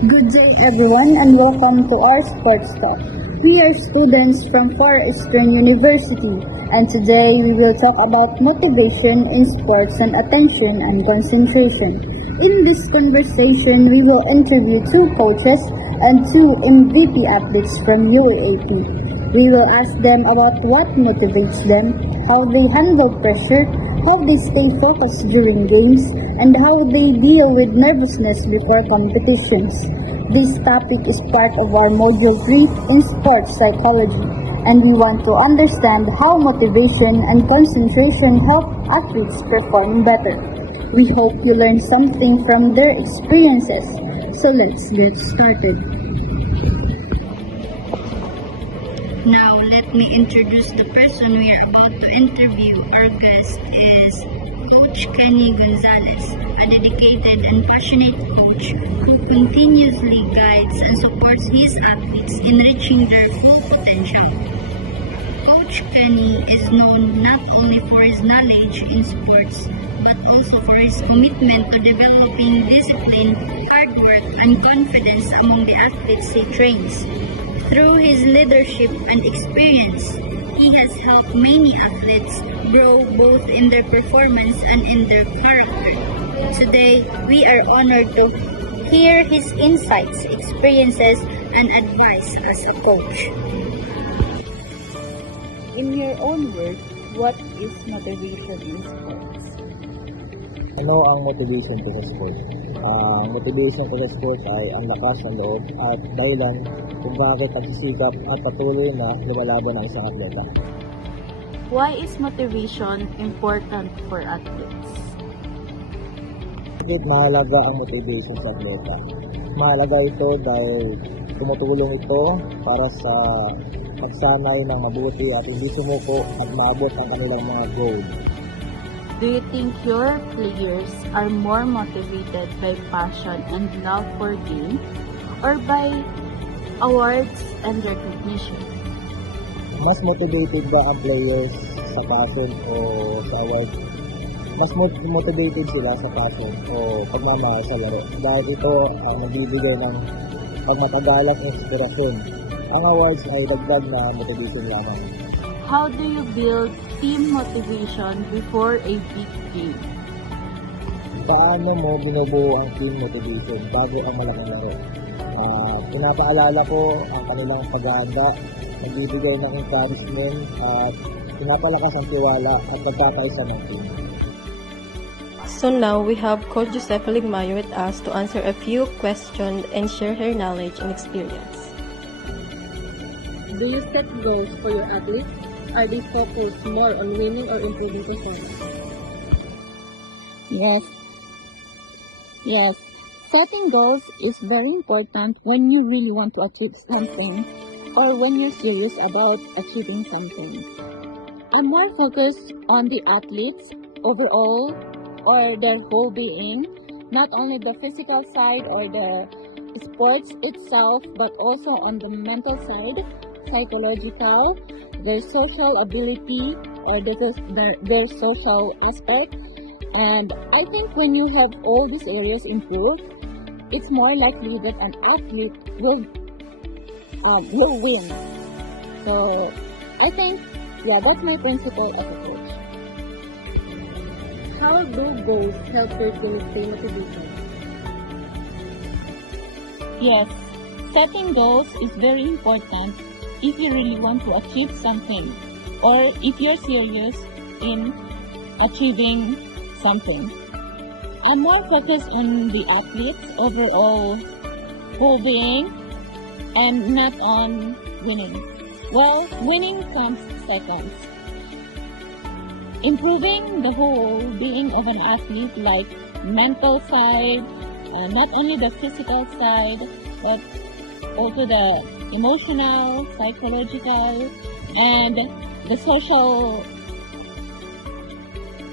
Good day everyone and welcome to our sports talk. We are students from Far Eastern University and today we will talk about motivation in sports and attention and concentration. In this conversation, we will interview two coaches and two MVP athletes from UAAP. We will ask them about what motivates them, how they handle pressure, how they stay focused during games, and how they deal with nervousness before competitions. This topic is part of our Module 3 in Sports Psychology, and we want to understand how motivation and concentration help athletes perform better. We hope you learn something from their experiences. So let's get started. Now, let me introduce the person we are about to interview. Our guest is Coach Kenny Gonzalez, a dedicated and passionate coach who continuously guides and supports his athletes in reaching their full potential. Coach Kenny is known not only for his knowledge in sports, but also for his commitment to developing discipline, hard work, and confidence among the athletes he trains. Through his leadership and experience, he has helped many athletes grow both in their performance and in their character. Today, we are honored to hear his insights, experiences, and advice as a coach. In your own words, what is motivation in sports? Ano ang motivation ko sa sport? Ang motivation ko sa sport ay ang lakas ng loob at dahilan kung bakit nagsisikap at patuloy na lumalaban ang isang atleta. Why is motivation important for athletes? Bakit mahalaga ang motivation sa atleta? Mahalaga ito dahil tumutulong ito para sa pagsanay ng mabuti at hindi sumuko at maabot ang kanilang mga goal. Do you think your players are more motivated by passion and love for game or by awards and recognition? Mas motivated ba ang players sa passion o sa award? Mas motivated sila sa passion o pagmamahal sa laro dahil ito ang nagbibigay ng pagmatagalang inspirasyon. Ang awards ay dagdag na motivation lamang. How do you build team motivation before a big game? Paano mo binubuo ang team motivation bago ang malaking laro? Pinapaalala ko ang kanilang pag-aanda, nagbibigay ng encouragement at pinapalakas ang tiwala at pagkakaisa ng team. So now we have Coach Josefa Ligmayo with us to answer a few questions and share her knowledge and experience. Do you set goals for your athletes? Are they focused more on winning or improving performance? Yes. Setting goals is very important when you really want to achieve something or when you're serious about achieving something. I'm more focused on the athletes overall or their whole being, not only the physical side or the sports itself, but also on the mental side, psychological, their social ability or their social aspect. And I think when you have all these areas improved, it's more likely that an athlete will win. So I think, that's my principle as a coach. How do goals help your team stay motivated? Yes, setting goals is very important if you really want to achieve something or if you're serious in achieving something. I'm more focused on the athletes' overall well-being and not on winning. Well, winning comes second. Improving the whole being of an athlete, like mental side, not only the physical side, but also the emotional, psychological, and the social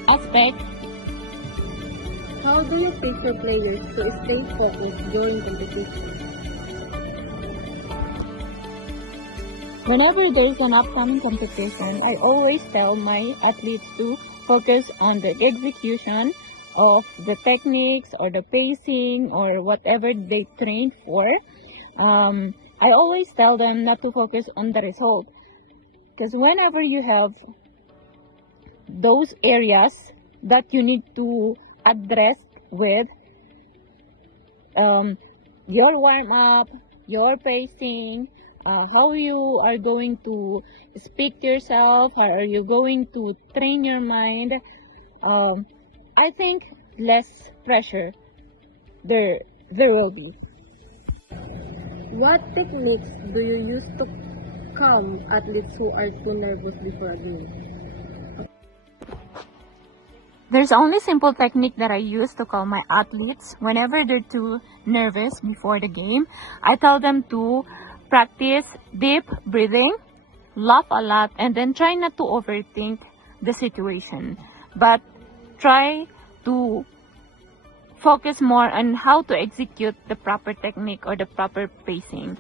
aspect. How do you pick your players to stay focused during competition? Whenever there's an upcoming competition, I always tell my athletes to focus on the execution of the techniques or the pacing or whatever they train for, I always tell them not to focus on the result. Because whenever you have those areas that you need to address with your warm-up, your pacing, how you are going to speak to yourself, how are you going to train your mind, I think less pressure there will be. What techniques do you use to calm athletes who are too nervous before a game? There's only simple technique that I use to calm my athletes whenever they're too nervous before the game. I tell them to practice deep breathing, laugh a lot, and then try not to overthink the situation. But try to focus more on how to execute the proper technique or the proper pacing.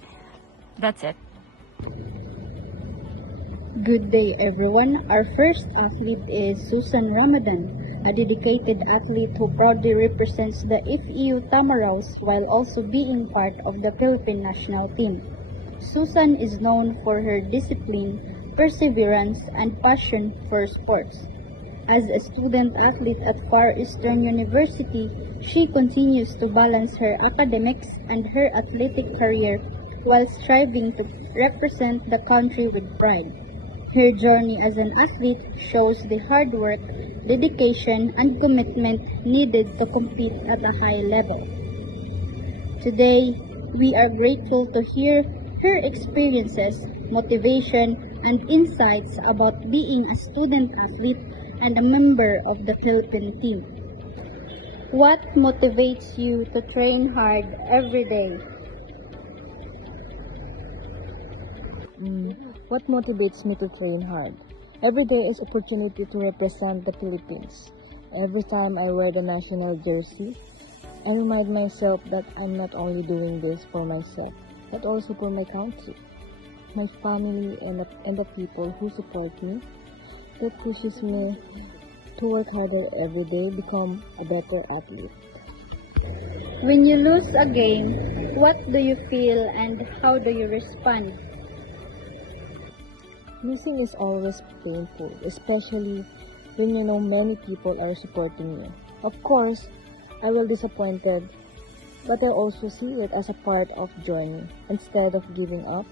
That's it. Good day, everyone. Our first athlete is Susan Ramadan, a dedicated athlete who proudly represents the FEU Tamaraws while also being part of the Philippine national team. Susan is known for her discipline, perseverance, and passion for sports. As a student athlete at Far Eastern University, she continues to balance her academics and her athletic career while striving to represent the country with pride. Her journey as an athlete shows the hard work, dedication, and commitment needed to compete at a high level. Today, we are grateful to hear her experiences, motivation, and insights about being a student athlete and a member of the Philippine team. What motivates you to train hard every day? What motivates me to train hard? Every day is opportunity to represent the Philippines. Every time I wear the national jersey, I remind myself that I'm not only doing this for myself, but also for my country, my family, and the people who support me. That pushes me to work harder every day, become a better athlete. When you lose a game, what do you feel and how do you respond? Losing is always painful, especially when you know many people are supporting you. Of course, I will be disappointed, but I also see it as a part of journey. Instead of giving up,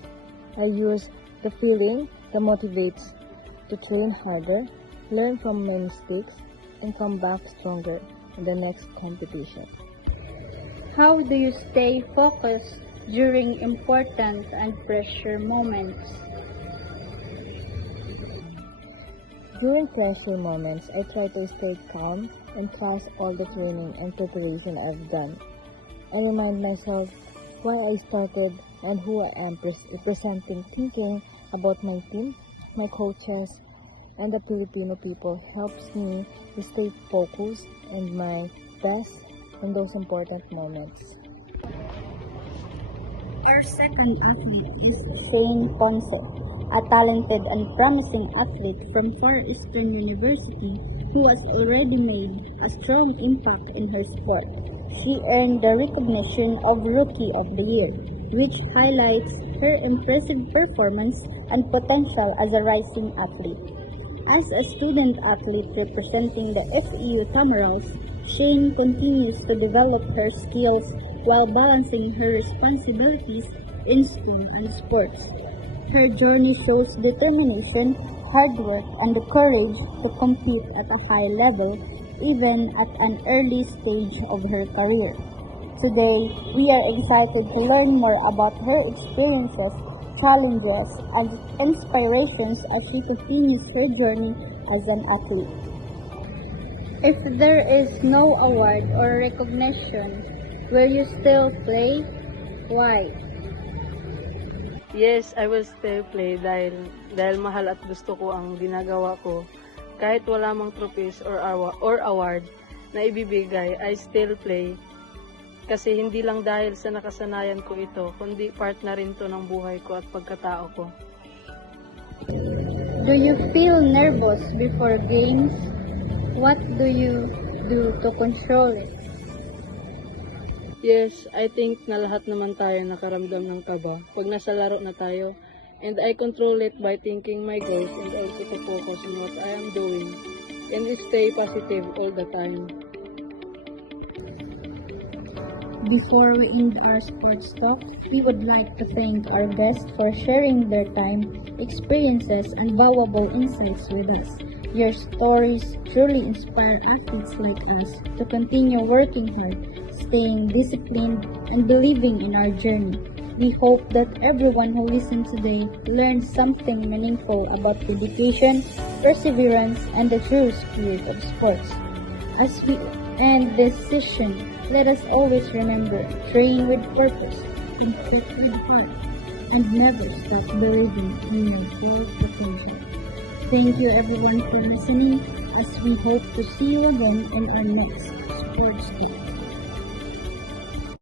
I use the feeling that motivates to train harder, learn from my mistakes, and come back stronger in the next competition. How do you stay focused during important and pressure moments? During pressure moments, I try to stay calm and trust all the training and preparation I've done. I remind myself why I started and who I am representing, thinking about my team, my coaches, and the Filipino people helps me to stay focused and my best in those important moments. Our second athlete is Shane Ponce, a talented and promising athlete from Far Eastern University who has already made a strong impact in her sport. She earned the recognition of Rookie of the Year, which highlights her impressive performance and potential as a rising athlete. As a student athlete representing the FEU Tamaraws, Shane continues to develop her skills while balancing her responsibilities in school and sports. Her journey shows determination, hard work, and the courage to compete at a high level, even at an early stage of her career. Today, we are excited to learn more about her experiences, challenges, and inspirations as she continues her journey as an athlete. If there is no award or recognition, will you still play? Why? Yes, I will still play dahil mahal at gusto ko ang ginagawa ko. Kahit wala mang trophies or award na ibibigay, I still play. Kasi hindi lang dahil sa nakasanayan ko ito, kundi part na rin to ng buhay ko at pagkatao ko. Do you feel nervous before games? What do you do to control it? Yes, I think na lahat naman tayo nakaramdam ng kaba pag nasa laro na tayo. And I control it by thinking my goals and also to focus on what I am doing and stay positive all the time. Before we end our sports talk, we would like to thank our guests for sharing their time, experiences, and valuable insights with us. Your stories truly inspire athletes like us to continue working hard, staying disciplined, and believing in our journey. We hope that everyone who listened today learned something meaningful about dedication, perseverance, and the true spirit of sports. As we end this session, let us always remember, train with purpose, compete with heart, and never stop believing in your full potential. Thank you everyone for listening, as we hope to see you again in our next sports talk.